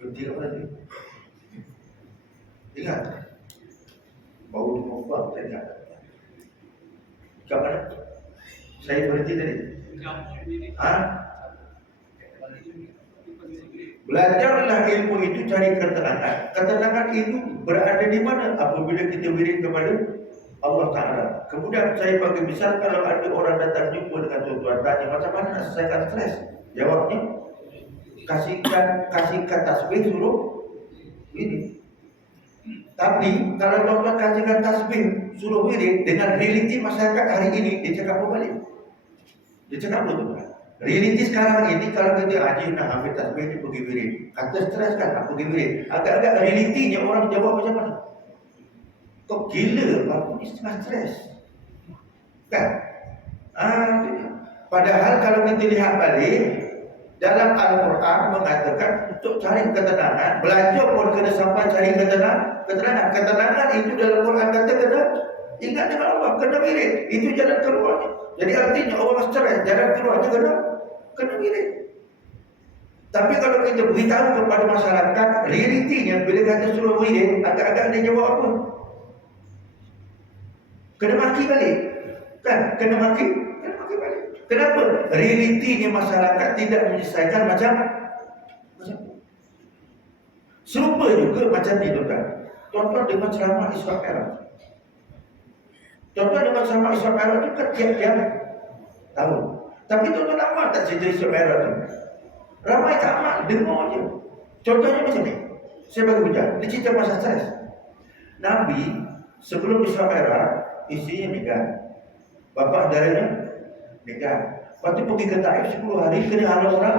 Berhenti kat mana tu? Ingat? Bau tu mubah, tak ingat. Kat mana? Saya berhenti tadi. Belajarlah ilmu itu, cari ketenangan. Ketenangan itu berada di mana? Apabila kita wirid kepada Allah Ta'ala. Kemudian saya bagi misal, kalau ada orang datang jumpa dengan tuan-tuan, tanya macam mana nak selesaikan stres? Jawabnya, kasihkan tasbih, suruh wirid. Tapi kalau tuan-tuan kasihkan tasbih, suruh wirid, dengan realiti masyarakat hari ini, dia cakap apa balik? Dia cakap apa tu? Realiti sekarang ini, kalau kita nak ambil tasbih ni pergi wirid, kata stres kan nak pergi wirid, agak-agak realitinya orang jawab macam mana? Kau gila, aku ni setengah stres kan? Padahal kalau kita lihat balik, dalam Al-Quran mengatakan untuk cari ketenangan, belajar pun kena sampai cari ketenangan. Ketenangan itu dalam Quran kata kena ingat dengan Allah, kena wirid, itu jalan keluarnya. Jadi artinya orang stres, jalan keluarnya kena wirid. Tapi kalau kita beritahu kepada masyarakat, realitinya bila kata suruh wirid, agak-agak dia jawab apa? Kena maki balik. Kan? Kena maki balik. Kenapa? Realitinya masyarakat tidak menyelesaikan macam serupa juga macam ni tuan-tuan. Tuan-tuan dengar ceramah Isra Mi'raj. Tuan-tuan dengar ceramah Isra Mi'raj itu kan tiap-tiap tahun. Tapi tuan-tuan amal tak cerita Isra Mi'raj tu? Ramai tak amal, dengar je. Contohnya macam ni. Saya bagi hujah. Dia cerita pasal stres. Nabi sebelum Isra Mi'raj, isinya nikah. Bapa saudaranya nikah. Lepas tu pergi ke Taif 10 hari, kena halau orang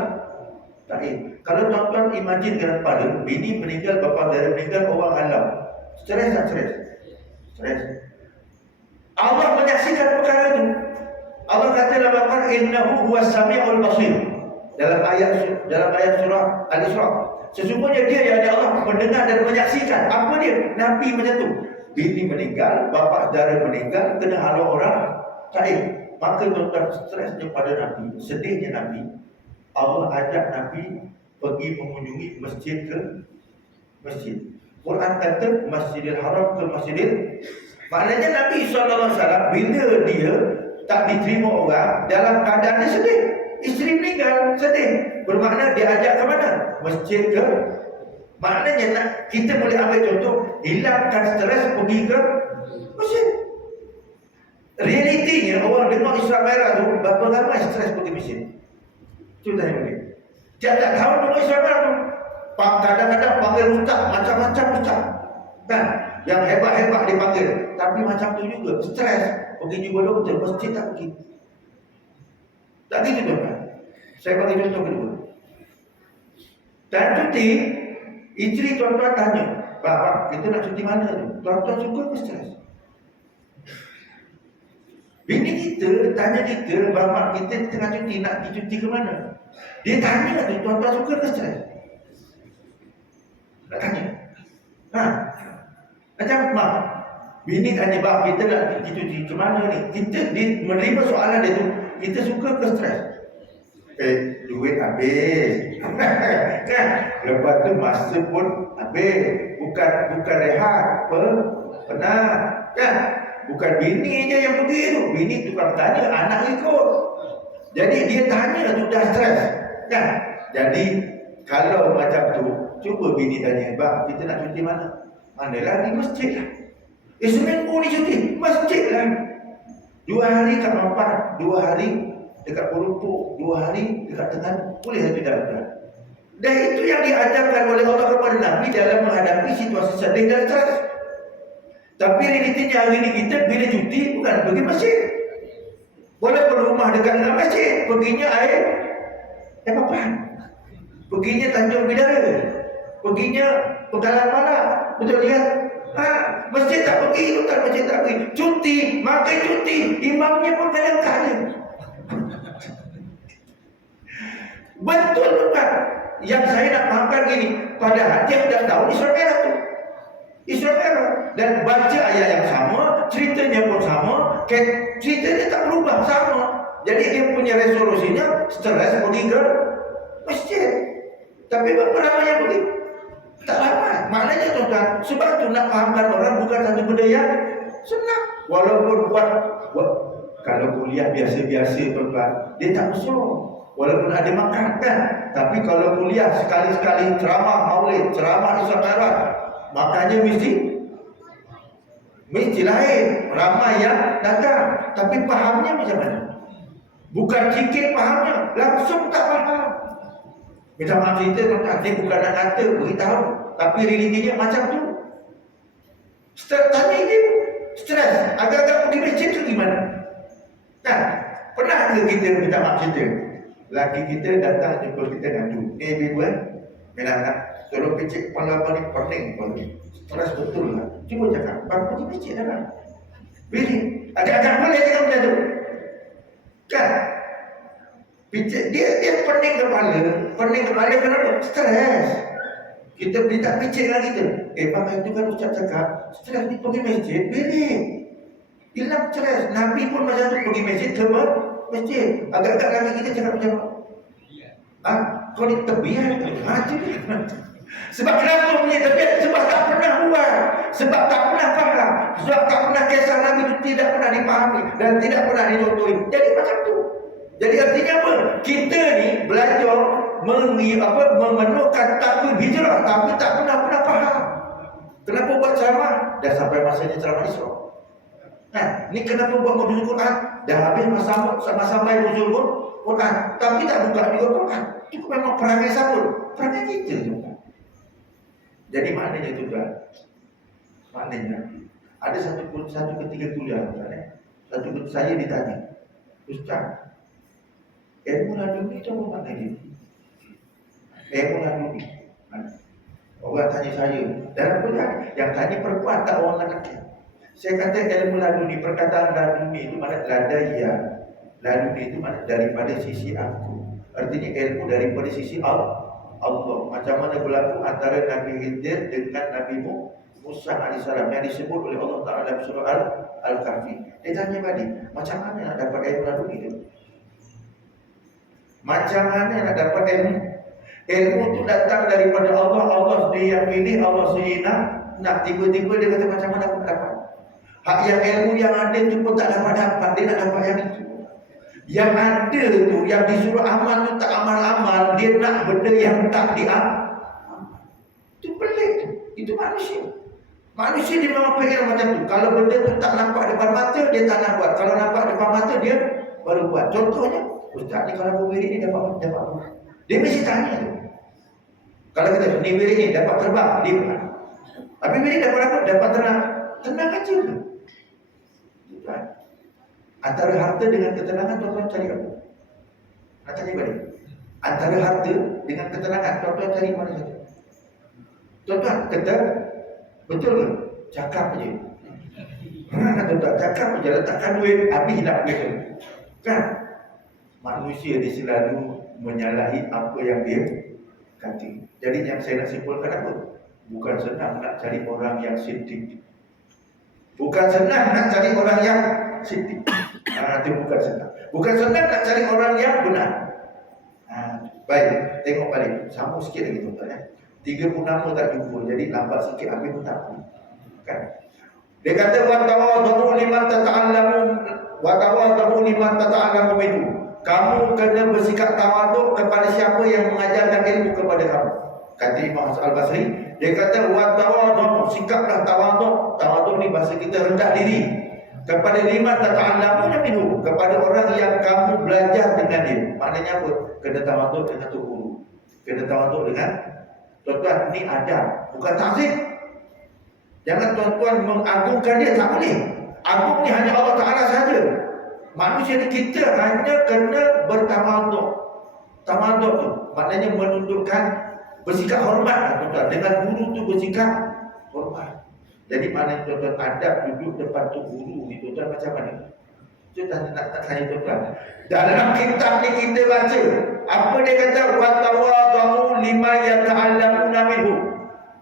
Taif. Kalau tuan-tuan imagine dengan kepala, bini meninggal, bapa saudara meninggal, orang halau. Stres tak stres? Stres. Allah menyaksikan perkara itu. Allah kata dalam Al-Quran, innahu huwas sami'ul basir. Dalam ayat surah Al-Isra. Sesungguhnya dia yang Allah mendengar dan menyaksikan. Apa dia? Nabi macam tu. Bini meninggal, bapa saudara meninggal, kena halau orang Taif. Maka tuan-tuan stresnya pada Nabi, sedihnya Nabi. Allah ajak Nabi pergi mengunjungi masjid ke masjid. Quran kata Masjidil Haram ke Masjidil. Maknanya Nabi SAW bila dia tak diterima orang, dalam keadaan dia sedih. Isteri meninggal, sedih. Bermakna dia ajak ke mana? Masjid ke. Maknanya nak, kita boleh ambil contoh, hilangkan stres, pergi ke masjid. Realitinya orang dengar Isra Mi'raj tu, berapa ramai stres pergi masjid? Itu tanya bagi. Tiap-tiap tahun dengar Isra Mi'raj tu, kadang-kadang panggil ustaz, macam-macam ustaz kan? Yang hebat-hebat dipanggil. Tapi macam tu juga, stres. Pergi jumpa doktor, masjid tak pergi. Tak gitu tuan-tuan. Saya bagi contoh kedua. Dan cuti, isteri tuan-tuan tanya, Pak, kita nak cuti mana tu? Tuan-tuan suka ke stres? Bini kita tanya kita, bapak kita tengah cuti, nak pergi cuti ke mana? Dia tanya tu, tuan-tuan suka ke stres? Nak tanya. Macam mak, bini tanya, bang, kita nak pergi cuti ke mana ni? Kita menerima soalan dia tu, kita suka ke stres? Duit habis. Kan? Lepas tu masa pun habis. Bukan rehat, penat. Kan? Bukan bini je yang pergi tu. Bini tukang tanya, anak ikut. Jadi dia tanya tu dah stres. Kan? Jadi kalau macam tu, cuba bini tanya, bang, kita nak cuti mana? Manalah di masjid lah. Seminggu ni cuti, masjid lah. 2 hari kat Mampang, 2 hari dekat Purupuk, 2 hari dekat Terengganu. Boleh atau tidak? Dan itu yang diajarkan oleh Allah kepada Nabi dalam menghadapi situasi sedih dan stres. Tapi realitinya hari ini kita bila cuti bukan pergi masjid. Boleh berumah dekat dengan masjid, perginya air Papan, perginya Tanjung Bidara, perginya Pegalan Malang. Betul lihat? Masjid tak pergi, bukan masjid tak pergi. Cuti, makan cuti, imamnya pun kaya-kaya. Betul bukan? Yang saya nak fahamkan gini, padahal dia sudah tahu Isra Mi'raj tu. Isra Mi'raj. Dan baca ayat yang sama, ceritanya pun sama, ceritanya tak berubah, sama. Jadi dia punya resolusinya, stres pergi ke masjid. Tapi berapa lama yang pergi? Tak lama. Maknanya tuan-tuan, sebab tu nak fahamkan orang bukan satu benda yang senang. Walaupun buat kalau kuliah biasa-biasa tuan-tuan, dia tak besar. Walaupun ada makan kan. Tapi kalau kuliah sekali-sekali ceramah maulid, ceramah Islam Arab, makanya mesti lain. Ramai yang datang. Tapi fahamnya macam mana? Bukan sikit fahamnya, langsung tak faham. Minta maaf cerita tuan-tuan, dia bukan nak kata, beritahu. Tapi realitinya macam tu. Tanya dia, stres. Agak-agak pergi masjid tu gimana? Kan? Pernah ke kita minta maaf cerita? Laki kita datang jumpa kita ngadu. Ibu memang nak tolong picit kepala abang ni pening kepala ni. Stres betul lah. Cuba cakap, abang pergi masjid dah kan? Bila? Agak-agak boleh cakap macam tu. Kan? Picit dia pening kepala kenapa? Stres. Kita minta picit dengan kita. Bang itu kan Ustaz cakap, stres ni pergi masjid, boleh. Hilang stres. Nabi pun macam tu pergi masjid ke masjid. Agak-agak lagi kita cakap macam kau ni terbiar ke? Sebab kenapa punya terbiar? Sebab tak pernah buat. Sebab tak pernah faham. Sebab tak pernah kisah Nabi itu tidak pernah dipahami dan tidak pernah dicontohi. Jadi macam tu. Jadi artinya apa? Kita ni belajar memenuhkan takwil hijrah tapi tak pernah faham. Kenapa buat ceramah? Dah sampai masanya ceramah Isra. Ni kenapa buat nuzul Quran? Dah habis masa sampai nuzul Quran, tapi tak buka juga Quran. Itu memang perangai siapa? Perangai kita juga. Jadi maknanya tu tuan. Maknanya ada satu ketika kuliah saya ditanya, Ustaz, ilmu laduni itu apa maknanya? Ilmu laduni. Orang tanya saya dalam kuliah, yang tanya perempuan tak orang lelaki. Saya kata ilmu laduni, perkataan laduni itu makna ladaiya. Laduni itu makna daripada sisi aku. Artinya ilmu daripada sisi Allah. Macam mana berlaku antara Nabi Khidir dengan Nabi Musa AS yang disebut oleh Allah Ta'ala dalam surah Al-Kahfi. Dia tanya balik, macam mana nak dapat ilmu laduni itu? Macam mana nak dapat ilmu? Ilmu itu datang daripada Allah. Allah sendiri yang pilih, Allah sendiri nak tiba-tiba dia kata macam mana aku dapat? Hak yang ilmu yang ada tu pun tak dapat. Dia nak dapat yang itu. Yang ada tu, yang disuruh amal tu tak amal-amal. Dia nak benda yang tak diamal. Itu pelik tu. Itu manusia. Manusia dia memang pengen macam tu. Kalau benda tu tak nampak depan mata, dia tak nak buat. Kalau nampak depan mata, dia baru buat. Contohnya, Ustaz ni kalau berwirid ni dapat apa? Dia mesti tanya tu. Kalau kita ni wirid ni dapat terbang, dia buat. Tapi wirid dapat apa? Dapat tenang. Tenang aja tu. Antara harta dengan ketenangan, tuan-tuan cari apa? Nak tanya balik. Antara harta dengan ketenangan, tuan-tuan cari mana saja? Tuan-tuan kata, betul ke? Cakap je. Tuan-tuan cakap je, letakkan duit, habis hilang duit tu. Kan? Manusia dia selalu menyalahi apa yang dia kata. Jadi yang saya nak simpulkan apa? Bukan senang nak cari orang yang sintik. Bukan senang nak cari orang yang sintik. Itu bukan senang. Bukan senang nak cari orang yang benar. Baik, tengok balik. Sambung sikit lagi tuan-tuan. 30 nama tak jumpa. Jadi lambat sikit habis pun tak apa. Kan? Dia kata wa tawadhu liman tata'allamu minhu. Kamu kena bersikap tawaduk kepada siapa yang mengajarkan ilmu kepada kamu. Kata Imam Hasan Al-Basri, dia kata wa tawadhu, sikaplah tawaduk. Tawaduk ni bahasa kita rendah diri. Kepada liman tata'allamu minhu, kepada orang yang kamu belajar dengan dia. Maknanya apa? Kena tawaduk dengan tu guru. Kena tawaduk dengan tuan-tuan, ni adab, bukan takzim. Jangan tuan-tuan mengagungkan dia, tak boleh. Agung ni hanya Allah Ta'ala saja. Manusia ni kita hanya kena bertawaduk. Tawaduk tu maknanya menundukkan, bersikap hormat, tuan-tuan. Dengan guru tu bersikap hormat. Jadi maknanya tuan-tuan adab duduk depan tu guru ni, tuan-tuan macam mana? Kita nak tanya tuan-tuan. Dalam kitab ni kita baca, apa dia kata? Wa tawadhu lima yata'allamuna minhu.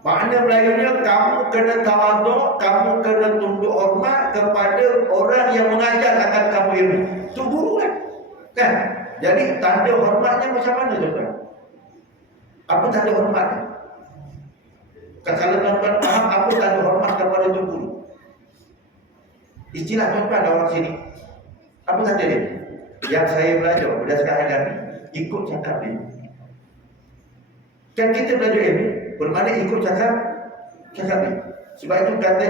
Makna Melayunya, kamu kena tawaduk, kamu kena tunduk hormat kepada orang yang mengajar akan kamu ilmu. Itu guru kan? Jadi tanda hormatnya macam mana tuan-tuan? Apa tanda hormat? Kalau tuan-tuan faham apa tanda hormat kepada tuan guru? Istilah tuan-tuan ada orang sini. Apa tanda dia? Yang saya belajar berdasarkan hadis ikut cakap dia. Kan kita belajar ini bermakna ikut cakap dia. Sebab itu kata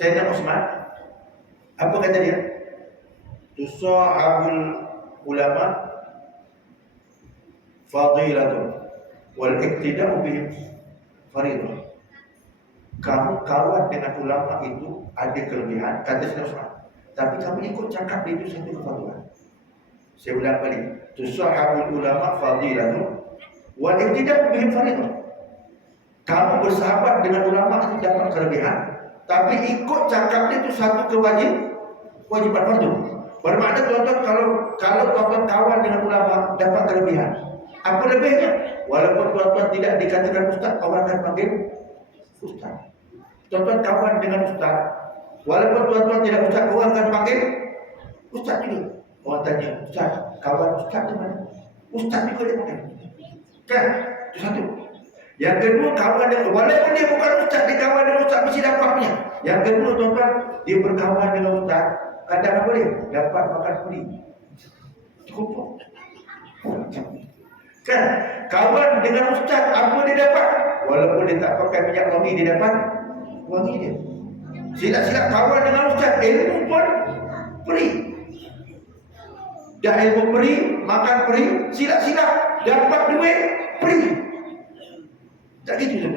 Sayyidina Utsman, apa kata dia? Tusahabul ulama fadilatun wal iktida'u bihim faridah. Kamu kawan dengan ulama itu ada kelebihan, kata Sayyidina Utsman. Tapi kamu ikut cakap dia itu satu kefadilan. Saya ulang balik. Tusahabul ulama fadilatun wal iktida'u bihim faridah. Kamu bersahabat dengan ulama itu dapat kelebihan, tapi ikut cakap dia itu satu kewajiban fardu. Bermakna tuan-tuan kalau tuan-tuan kawan dengan ulama dapat kelebihan. Apa lebihnya? Walaupun tuan-tuan tidak dikatakan ustaz, orang akan panggil ustaz. Tuan-tuan kawan dengan ustaz, walaupun tuan-tuan tidak ustaz, orang akan panggil ustaz juga. Orang tanya, ustaz, kawan ustaz di mana? Ustaz juga dia panggil. Kan? Itu satu. Yang kedua, kawan dengan, walaupun dia bukan ustaz, dia kawan dengan ustaz mesti dapatnya. Yang kedua, tuan-tuan, dia berkawan dengan ustaz, kadang apa dia? Dapat makan free. Cukup. Kan? Kawan dengan ustaz, apa dia dapat? Walaupun dia tak pakai minyak wangi, dia dapat wangi dia. Silap-silap kawan dengan ustaz, ilmu pun free. Dah ilmu free, makan free, silap-silap dapat duit free. Tak gitu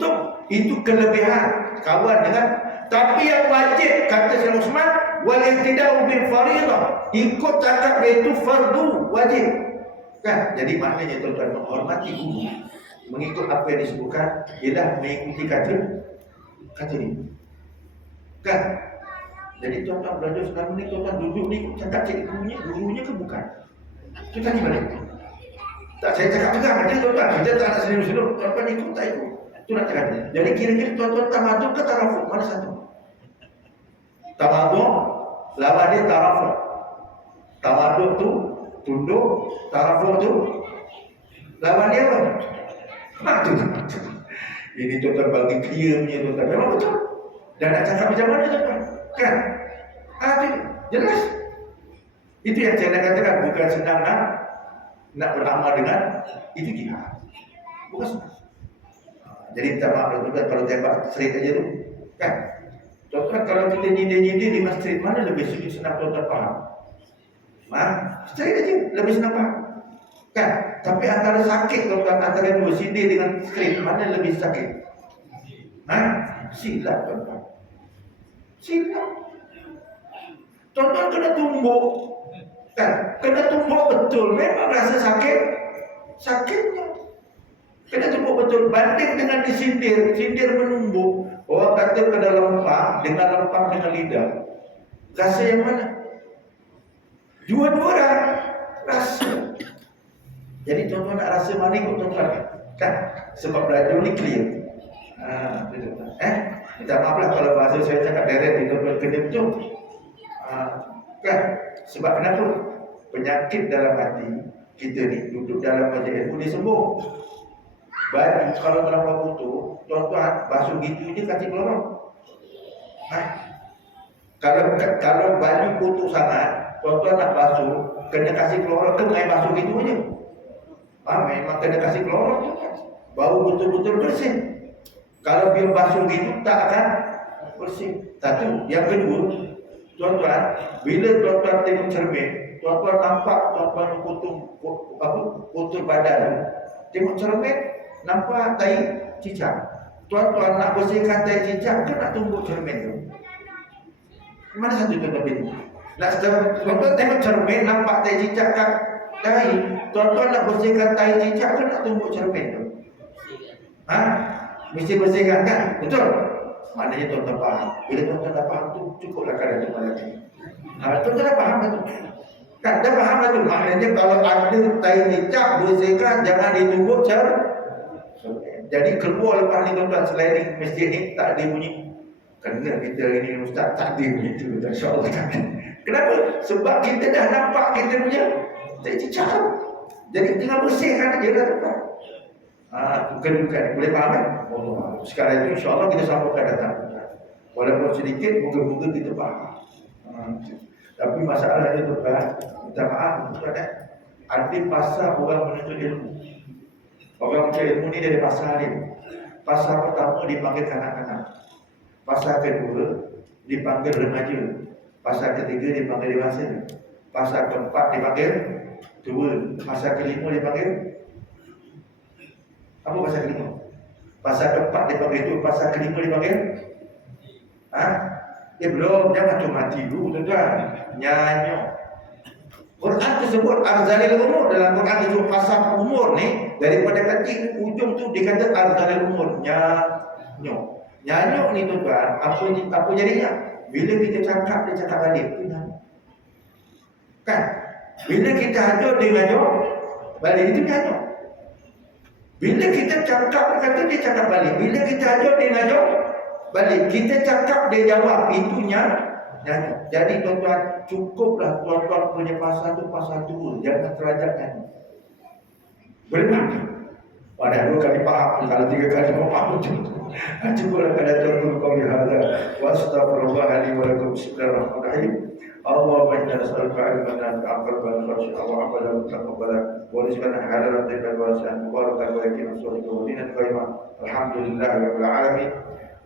tuan. Itu kelebihan kawan dengan. Tapi yang wajib kata Sayyidina Utsman wal ihtida'u bil fariḍah. Ikut cakap dia itu fardu wajib. Kan? Jadi maknanya tuan-tuan menghormati guru. Mengikut apa yang disebutkan ialah mengikuti kata ini. Kan? Jadi tuan-tuan belajar sekarang ni, tuan-tuan duduk ni cakap gurunya ke bukan? Kita tanya balik. Tak, saya cakap juga macam tuan-tuan. Kita tak nak senyum-senyum. Tuan-tuan ikut tak ikut. Itu nak cakap. Jadi kira-kira tuan-tuan tamaduk ke tarafuk? Mana satu? Tamaduk lawan dia tarafuk. Tamaduk tu tunduk, tarafuk tu lawan dia apa? Matu. Ini tuan-tuan bagi clear punya tuan-tuan. Memang betul. Dan nak cakap macam mana tuan-tuan? Kan? Itu jelas. Itu yang saya nak katakan. Bukan senang nak beramal dengan itu jihad. Bukan senang. Jadi minta maaf tuan-tuan kalau tembak straight aja tu. Kan? Tuan-tuan kalau kita nyindir-nyindir di masjid, mana lebih senang tuan-tuan faham? Straight aja, lebih senang faham. Kan? Tapi antara sakit tuan-tuan, antara dua sindir dengan straight, mana lebih sakit? Silap tuan-tuan. Silap. Tuan-tuan kena tumbuk. Kan? Kena tumbuk betul. Memang rasa sakitnya. Kena tumbuk betul. Banding dengan disindir. Sindir menumbuk. Orang kata kena lempang. Lempang dengan lidah. Rasa yang mana? Dua-dua rasa. Jadi tuan-tuan nak rasa mana ikut tuan-tuan kan? Sebab belajar ni clear. Minta maaf lah kalau bahasa saya cakap direct, tuan-tuan kena betul. Kan? Sebab kenapa? Penyakit dalam hati kita ni duduk dalam majlis ilmu dia sembuh. Baju kalau terlalu kotor, tuan-tuan basuh gitu je kacik kelorong. Kalau baju kotor sangat, tuan-tuan nak basuh kena kasih kelorong ke main basuh gitu aja. Memang kena kasih kelorong tu. Bau betul-betul bersih. Kalau biar basuh gitu tak akan bersih. Satu. Yang kedua, tuan-tuan, bila tuan-tuan tengok cermin, tuan-tuan nampak tuan-tuan kotor badan. Tengok cermin, nampak tai cicak. Tuan-tuan nak bersihkan tai cicak ke nak tumbuk cermin tu? Mana satu tuan-tuan pilih? Tuan-tuan tengok cermin, nampak tai cicak kat tai. Tuan-tuan nak bersihkan tai cicak ke nak tumbuk cermin tu? Mesti bersihkan kan? Betul? Maknanya tuan-tuan faham. Bila tuan-tuan dah faham tu, cukuplah kadang jemaah lagi. Tuan-tuan dah faham tu. Kan dah faham tu. Maknanya kalau ada tai cicak, bersihkan, jangan ditumbuk cermin. Jadi keluar lepas ni tuan-tuan, selain masjid ni tak ada bunyi. Kena kita ini ustaz tak ada bunyi tu. InsyaAllah kan. Kenapa? Sebab kita dah nampak kita punya tai cicak. Jadi tinggal bersihkan aja lah tuan-tuan. Bukan boleh faham kan? Allah. Sekarang itu insya-Allah kita sambung akan datang. Walaupun sedikit, moga-moga kita faham. Tapi masalahnya tu kan, minta maaf tuan ada pasal orang menuntut ilmu. Orang menuntut ilmu ni dari pasal ni. Pasal pertama dipanggil kanak-kanak. Pasal kedua dipanggil remaja. Pasal ketiga dipanggil dewasa. Pasal keempat dipanggil tua. Pasal kelima dipanggil apa pasal kelima? Pasal keempat dipanggil tua. Pasal kelima dipanggil belum, jangan cuma mati dulu tuan-tuan. Nyanyo. Quran tersebut arzalil umur. Dalam Quran itu pasal umur ni, daripada kecil ujung tu dikata arzalil umur. Nyanyo. Nyanyo ni tuan-tuan, apa jadinya? Bila kita cakap, dia cakap balik. Itu nyanyo. Kan? Bila kita hajar, dia ngajar balik. Itu nyanyo. Bila kita cakap, kata dia cakap balik. Bila kita hajar, dia ngajar balik. Kita cakap, dia jawab. Itu nyanyo. Jadi tuan-tuan, cukuplah tuan-tuan punya pasal tu. Jangan terajak nyanyo. Boleh faham? Pada 2 kali faham, kalau 3 kali mau faham cukuplah pada tuan-tuan kau lihada. Wa astagfirullahaladzim wa lakum. Bismillahirrahmanirrahim. Allahumma inna nas'aluka ilman nafi'an wa qalban khashi'an wa 'amalan mutaqabbalan wa rizqan halalan tayyiban wa riزقan mubarakan wa yaqinan shalihan wa dinan qayyiman. Alhamdulillahirabbil alamin.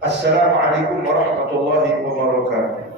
Assalamualaikum warahmatullahi wabarakatuh.